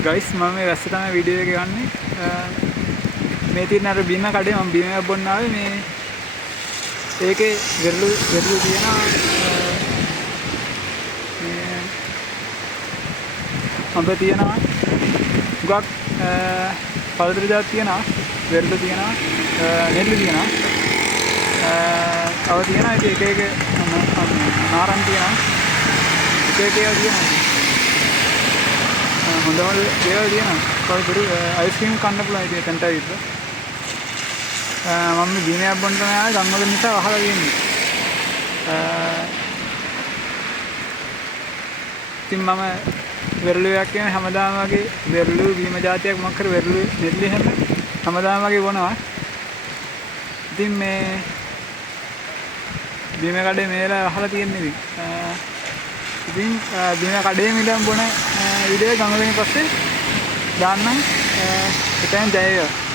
Guys මම මේ වැස්ස තමයි වීඩියෝ එක ගන්නේ. මේ තියෙන අර බීම කඩේ මම බීමයක් බොන්න ආවේ මේ ඒකේ වෙරළු තියෙනවා මේ අඹ තියෙනවා ගොක් පළතුරු જાත් තියෙනවා වෙරළු තියෙනවා නෙල්ලු තියෙනවා තව තියෙනවා එක නාරන් තියෙනවා එක ඒවා තියෙනවා හොඳ දේවල් තියෙනවා පළතුරු අයිස්ක්‍රීම් කන්න පුළුවන් ඉතින් එතනට විතර මම බීමයක් බොන්න තමයි ආවේ ගම්මග නිසා අහලා තියෙන්නේ ඉතින් මම වෙරළුවක් කියන හැමදාම වගේ වෙරළු බීම జాතියක් මොකක් කර වෙරළු නෙල්ලි හැමදාම වගේ බොනවා ඉතින් මේ බීම කඩේ මේලා අහලා තියෙන්නේ ඉතින් බීම කඩේ මිලම් බොන වීඩියෝ ගමගෙන පස්සේ දාන්නම් එතෙන් ජය වේවා